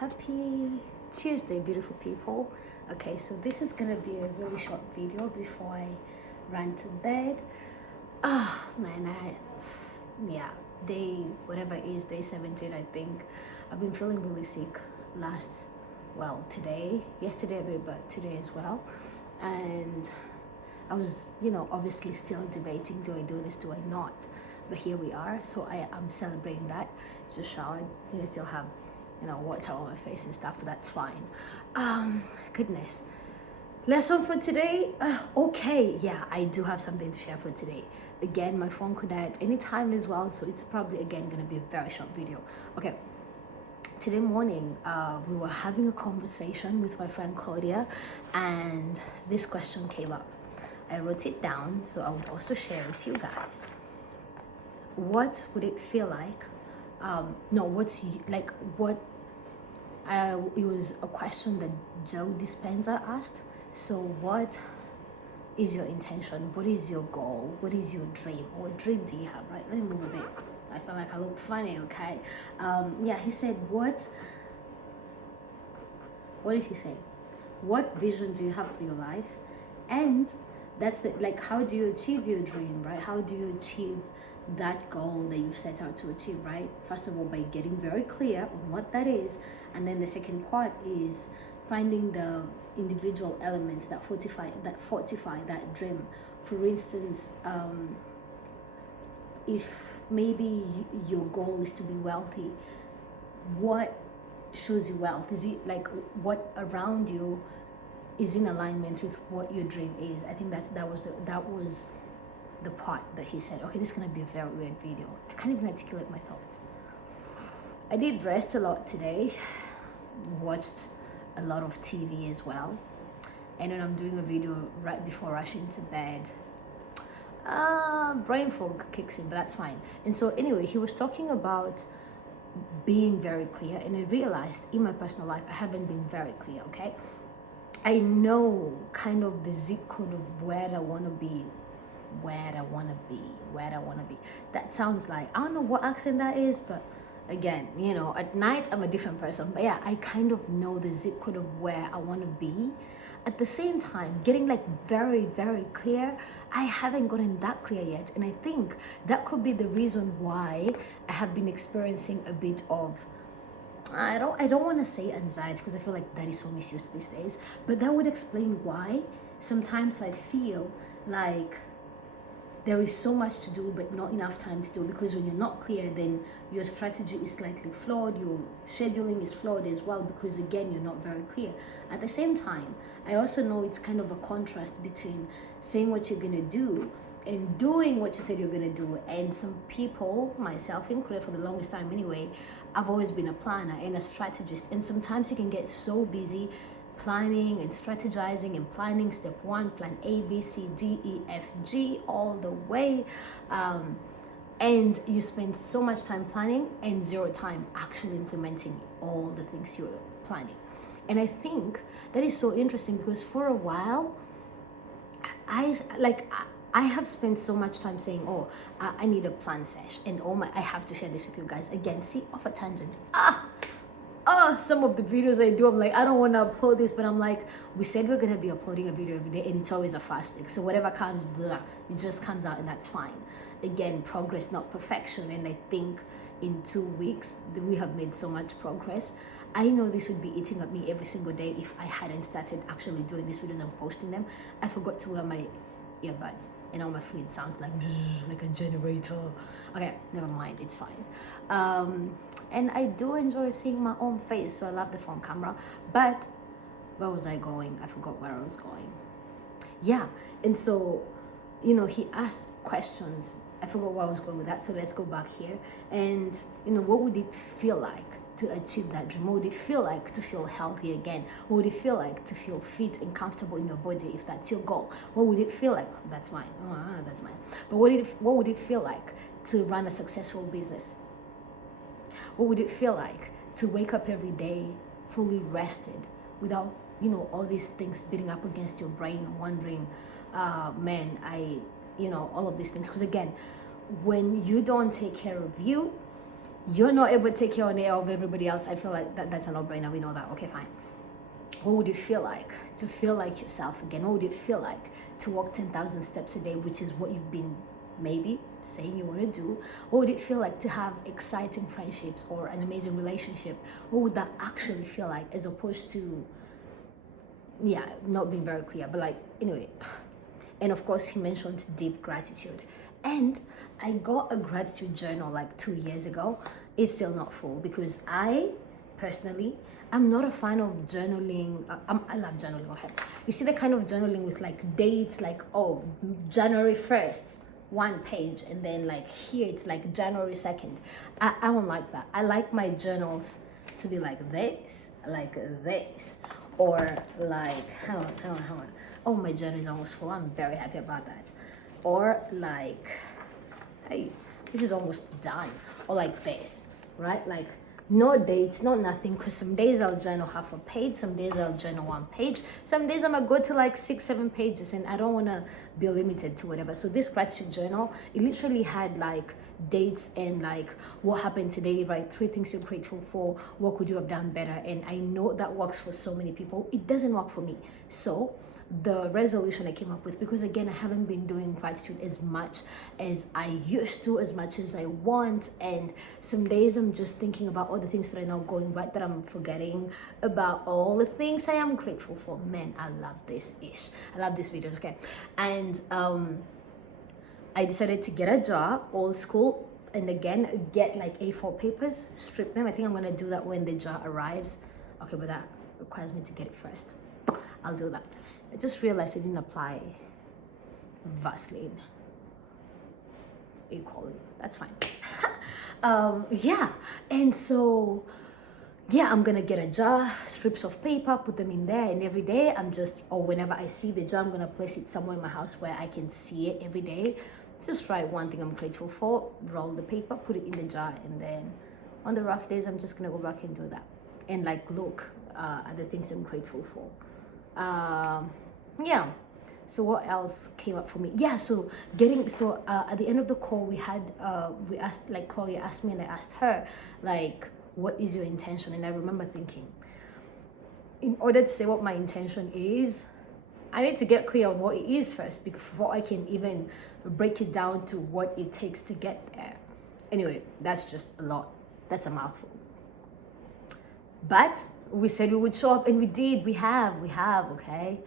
Happy Tuesday, beautiful people. Okay, so this is gonna be a really short video before I run to bed. Man, yeah, day whatever it is, day 17, I think. I've been feeling really sick today, yesterday a bit, but today as well. And I was, obviously still debating, do I do this, do I not? But here we are, so I'm celebrating that. Just showered, still have water on my face and stuff, but that's fine. Goodness. Lesson for today. Okay, yeah, I do have something to share for today. Again, my phone could die at any time as well, so it's probably again gonna be a very short video. Okay, today morning we were having a conversation with my friend Claudia, and this question came up. I wrote it down so I would also share with you guys. What would it feel like? It was a question that Joe Dispenza asked. So what is your intention? What is your goal? What is your dream? What dream do you have, right? Let me move a bit. I feel like I look funny, okay? He said, what did he say? What vision do you have for your life? And that's how do you achieve your dream, right? How do you achieve that goal that you've set out to achieve, right? First of all, by getting very clear on what that is, and then the second part is finding the individual elements that fortify that dream. For instance, if maybe your goal is to be wealthy, what shows you wealth? Is it like what around you is in alignment with what your dream is? I think that was the part that he said. Okay, this is gonna be a very weird video. I can't even articulate my thoughts. I did rest a lot today, watched a lot of TV as well, and then I'm doing a video right before rushing to bed. Brain fog kicks in, but that's fine. And so anyway, he was talking about being very clear, and I realized in my personal life I haven't been very clear. Okay, I know kind of the zip code of where I want to be. That sounds like, I don't know what accent that is, but again, at night I'm a different person. But yeah, I kind of know the zip code of where I want to be. At the same time, getting very, very clear, I haven't gotten that clear yet. And I think that could be the reason why I have been experiencing a bit of, I don't want to say anxiety, because I feel like that is so misused these days, but that would explain why sometimes I feel like there is so much to do but not enough time to do, because when you're not clear, then your strategy is slightly flawed, your scheduling is flawed as well, because again, you're not very clear. At the same time, I also know it's kind of a contrast between saying what you're gonna do and doing what you said you're gonna do. And some people, myself included for the longest time anyway, I've always been a planner and a strategist, and sometimes you can get so busy planning and strategizing and planning step one, plan A, B, C, D, E, F, G, all the way, and you spend so much time planning and zero time actually implementing all the things you're planning. And I think that is so interesting, because for a while I have spent so much time saying, I need a plan sesh, and I have to share this with you guys. Again, see, off a tangent. Some of the videos I do, I'm like, I don't want to upload this, but I'm like, we said we're gonna be uploading a video every day, and it's always a fast thing. So whatever comes, it just comes out, and that's fine. Again, progress, not perfection. And I think in 2 weeks we have made so much progress. I know this would be eating at me every single day if I hadn't started actually doing these videos and posting them. I forgot to wear my earbuds, and all my food sounds like a generator. Okay, never mind, it's fine. And I do enjoy seeing my own face, so I love the phone camera. But where was I going? I forgot where I was going. Yeah, and so he asked questions. I forgot where I was going with that, so let's go back here. And what would it feel like to achieve that dream? What would it feel like to feel healthy again? What would it feel like to feel fit and comfortable in your body, if that's your goal? What would it feel like? That's mine. That's mine. But what would it feel like to run a successful business? What would it feel like to wake up every day fully rested, without all these things beating up against your brain, wondering, all of these things? Because again, when you don't take care of you, you're not able to take care of everybody else, I feel like that's a no-brainer. We know that. Okay, fine. What would it feel like to feel like yourself again? What would it feel like to walk 10,000 steps a day, which is what you've been maybe saying you want to do? What would it feel like to have exciting friendships or an amazing relationship? What would that actually feel like, as opposed to, yeah, not being very clear, but like, anyway. And of course, he mentioned deep gratitude. And I got a gratitude journal like 2 years ago. It's still not full because I personally, I'm not a fan of journaling. I love journaling. Okay, you see the kind of journaling with like dates, like, oh, January 1st, 1 page, and then like here it's like January 2nd. I don't like that. I like my journals to be like this, or like, hang on. Oh, my journal is almost full. I'm very happy about that. Or like, hey, this is almost done. Or like this, right? Like, no dates, no nothing, because some days I'll journal half a page, some days I'll journal 1 page, some days I'm gonna go to like 6-7 pages, and I don't want to be limited to whatever. So this gratitude journal, it literally had like dates and like what happened today, right? 3 things you're grateful for, what could you have done better. And I know that works for so many people. It doesn't work for me. So the resolution I came up with, because again, I haven't been doing gratitude as much as I used to, as much as I want, and some days I'm just thinking about all the things that are not going right, that I'm forgetting about all the things I am grateful for. Man, I love this I love these videos. Okay, and I decided to get a jar, old school, and again get like A4 papers, strip them. I think I'm gonna do that when the jar arrives. Okay, but that requires me to get it first. I'll do that. I just realized I didn't apply Vaseline equally. That's fine. Yeah, and so yeah, I'm gonna get a jar, strips of paper, put them in there, and every day I'm just, or whenever I see the jar, I'm gonna place it somewhere in my house where I can see it every day. Just write one thing I'm grateful for, roll the paper, put it in the jar, and then on the rough days I'm just gonna go back and do that and like look at the things I'm grateful for. Yeah, so what else came up for me? Yeah, so at the end of the call, we asked, like, Chloe asked me and I asked her, like, what is your intention? And I remember thinking, in order to say what my intention is, I need to get clear on what it is first before I can even break it down to what it takes to get there. Anyway, that's just a lot. That's a mouthful. But we said we would show up, and we did. We have, okay?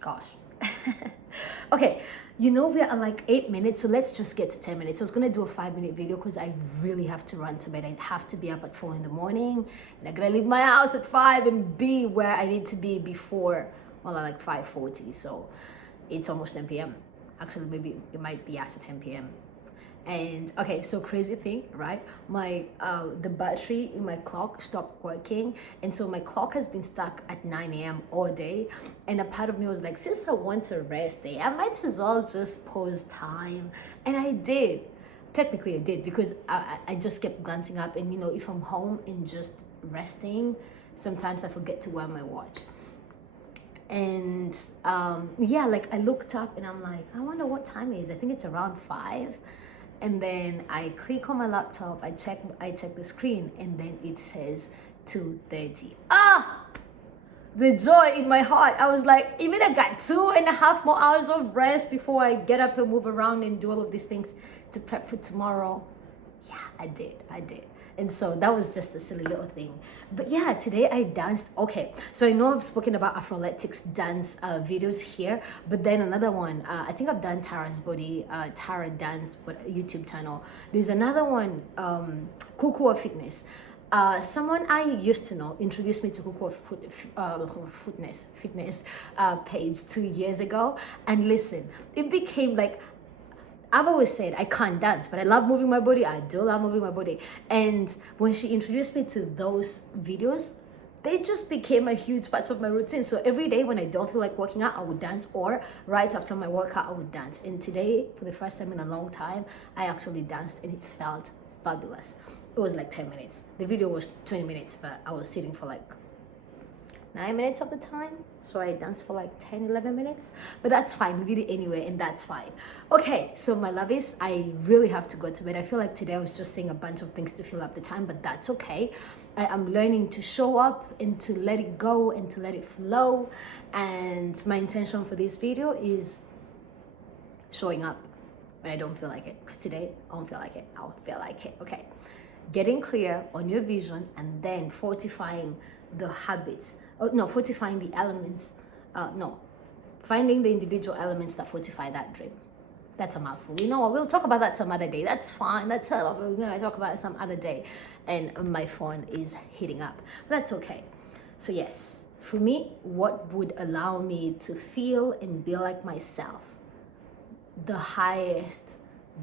Gosh. Okay, you know, we are at like 8 minutes, so let's just get to 10 minutes. I was gonna do a 5-minute video because I really have to run to bed. I have to be up at 4 in the morning, and I gotta leave my house at 5 and be where I need to be before, well, like 5:40. So it's almost 10 p.m. Actually, maybe it might be after 10 p.m. And okay, so crazy thing, right? My the battery in my clock stopped working, and so my clock has been stuck at 9 a.m. all day. And a part of me was like, since I want to rest, I might as well just pause time. And I did. Technically I did, because I just kept glancing up, and you know, if I'm home and just resting, sometimes I forget to wear my watch. And yeah, like I looked up and I'm like, I wonder what time it is. I think it's around 5. And then I click on my laptop, I check the screen, and then it says 2:30. Ah, the joy in my heart. I was like, even I got 2.5 more hours of rest before I get up and move around and do all of these things to prep for tomorrow. Yeah, I did. And so that was just a silly little thing. But yeah, today I danced. Okay, so I know I've spoken about Afroletics dance videos here, but then another one, I think I've done Tara's Body, Tara Dance, but YouTube channel. There's another one, Kukua Fitness. Someone I used to know introduced me to Kukua Fitness page 2 years ago. And listen, it became like, I've always said I can't dance, but I love moving my body. I do love moving my body. And when she introduced me to those videos, they just became a huge part of my routine. So every day when I don't feel like working out, I would dance, or right after my workout, I would dance. And today, for the first time in a long time, I actually danced, and it felt fabulous. It was like 10 minutes. The video was 20 minutes, but I was sitting for like 9 minutes of the time. So I danced for like 10-11 minutes, but that's fine. We did it anyway, and that's fine. Okay, so my lovies, I really have to go to bed. I feel like today I was just saying a bunch of things to fill up the time, but that's okay. I am learning to show up and to let it go and to let it flow. And my intention for this video is showing up when I don't feel like it, because today I won't feel like it. I'll feel like it. Okay, getting clear on your vision and then fortifying the habits. Oh no, fortifying the elements. Finding the individual elements that fortify that dream. That's a mouthful. You know what? We'll talk about that some other day. That's fine. That's we're gonna talk about it some other day. And my phone is heating up. But that's okay. So yes, for me, what would allow me to feel and be like myself, the highest,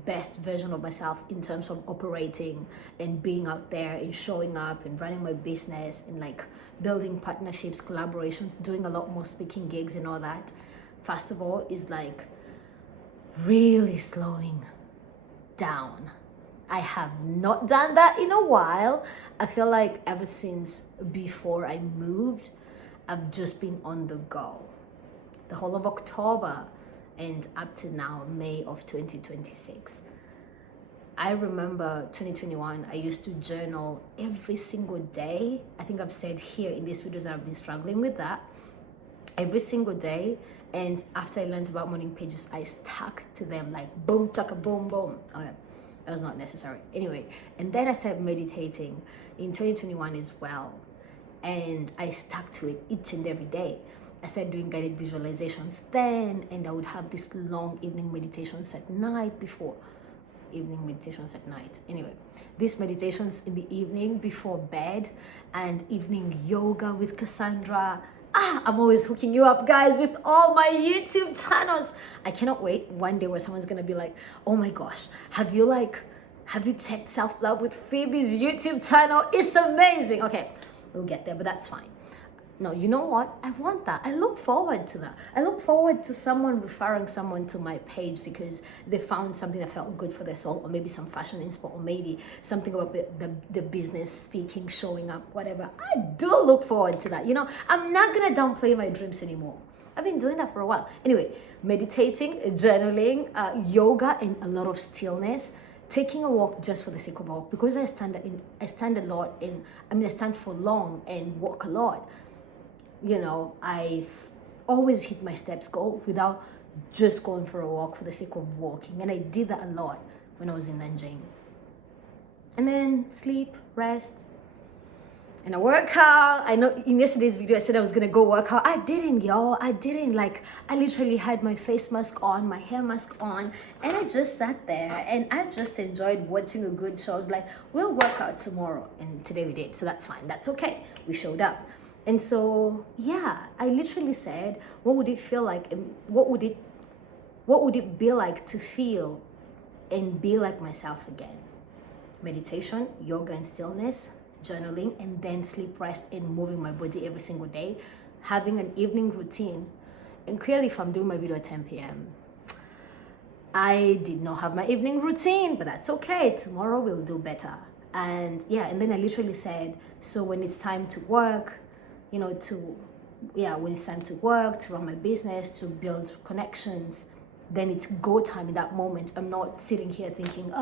best version of myself in terms of operating and being out there and showing up and running my business and like building partnerships, collaborations, doing a lot more speaking gigs and all that, first of all, is like really slowing down. I have not done that in a while. I feel like ever since before I moved, I've just been on the go. The whole of October and up to now, May of 2026. I remember 2021, I used to journal every single day. I think I've said here in these videos that I've been struggling with that. Every single day. And after I learned about morning pages, I stuck to them like boom, chaka, boom, boom. Okay, that was not necessary. Anyway, and then I started meditating in 2021 as well. And I stuck to it each and every day. I started doing guided visualizations then, and I would have these long evening meditations at night before. Evening meditations at night. Anyway, these meditations in the evening before bed and evening yoga with Cassandra. I'm always hooking you up, guys, with all my YouTube channels. I cannot wait one day where someone's gonna be like, oh my gosh, have you checked Self-Love with Phoebe's YouTube channel? It's amazing. Okay, we'll get there, but that's fine. No, you know what? I want that. I look forward to that. I look forward to someone referring someone to my page because they found something that felt good for their soul, or maybe some fashion inspo, or maybe something about the business, speaking, showing up, whatever. I do look forward to that. You know, I'm not gonna downplay my dreams anymore. I've been doing that for a while. Anyway, meditating, journaling, yoga, and a lot of stillness. Taking a walk just for the sake of a walk, because I stand for long and walk a lot. You know, I've always hit my steps goal without just going for a walk for the sake of walking. And I did that a lot when I was in Nanjing. And then sleep, rest, and a workout. I know in yesterday's video I said I was gonna go work out. I didn't, y'all. I didn't. Like, I literally had my face mask on, my hair mask on, and I just sat there and I just enjoyed watching a good show. I was like, we'll work out tomorrow. And today we did. So that's fine. That's okay. We showed up. And so, yeah, I literally said, what would it feel like? What would it be like to feel and be like myself again? Meditation, yoga and stillness, journaling, and then sleep, rest, and moving my body every single day, having an evening routine. And clearly, if I'm doing my video at 10 p.m., I did not have my evening routine, but that's okay. Tomorrow we'll do better. And yeah, and then I literally said, so when it's time to work, you know, when it's time to work, to run my business, to build connections, then it's go time in that moment. I'm not sitting here thinking,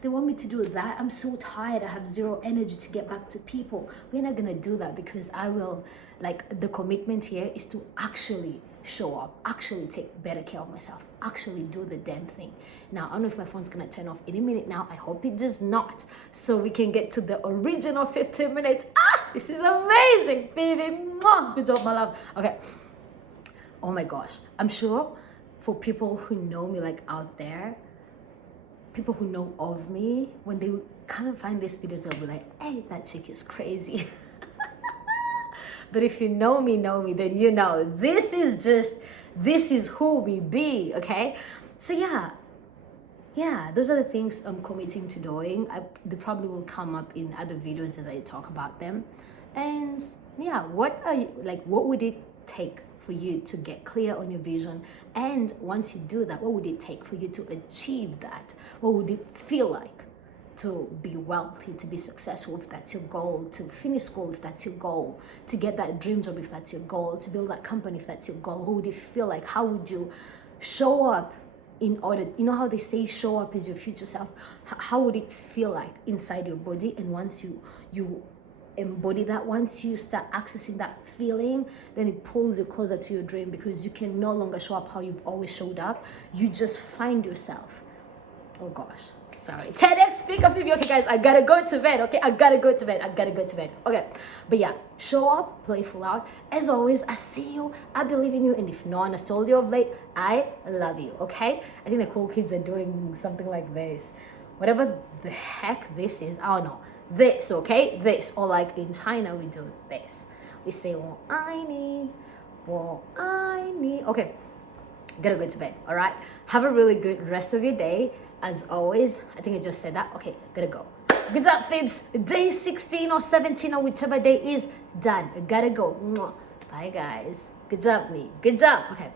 they want me to do that. I'm so tired. I have zero energy to get back to people. We're not gonna do that, because I will, like, the commitment here is to actually show up, actually take better care of myself, actually do the damn thing. Now, I don't know if my phone's gonna turn off any minute now. I hope it does not, so we can get to the original 15 minutes. This is amazing, baby. Good job, my love. Okay. Oh my gosh. I'm sure for people who know me, like out there, people who know of me, when they kind of find these videos, they'll be like, hey, that chick is crazy. But if you know me, then you know this is who we be, okay? So yeah, those are the things I'm committing to doing. They probably will come up in other videos as I talk about them. And yeah, what would it take for you to get clear on your vision? And once you do that, what would it take for you to achieve that? What would it feel like to be wealthy, to be successful if that's your goal, to finish school if that's your goal, to get that dream job if that's your goal, to build that company if that's your goal, who would it feel like? How would you show up in order, you know how they say show up is your future self? How would it feel like inside your body? And once you embody that, once you start accessing that feeling, then it pulls you closer to your dream, because you can no longer show up how you've always showed up. You just find yourself. Oh gosh, sorry, TEDx speaker preview. Okay guys, I gotta go to bed. Okay, I gotta go to bed. Okay, but yeah, show up, playful out. As always, I see you, I believe in you, and if no one has told you of late, I love you. Okay, I think the cool kids are doing something like this, whatever the heck this is. I don't know. This, okay, this, or like in China we do this. We say 我爱你, 我爱你. Okay, gotta go to bed. All right, have a really good rest of your day. As always, I think I just said that. Okay, gotta go. Good job, Fibs. Day 16 or 17 or whichever day is done. Gotta go. Bye, guys. Good job, me. Good job. Okay.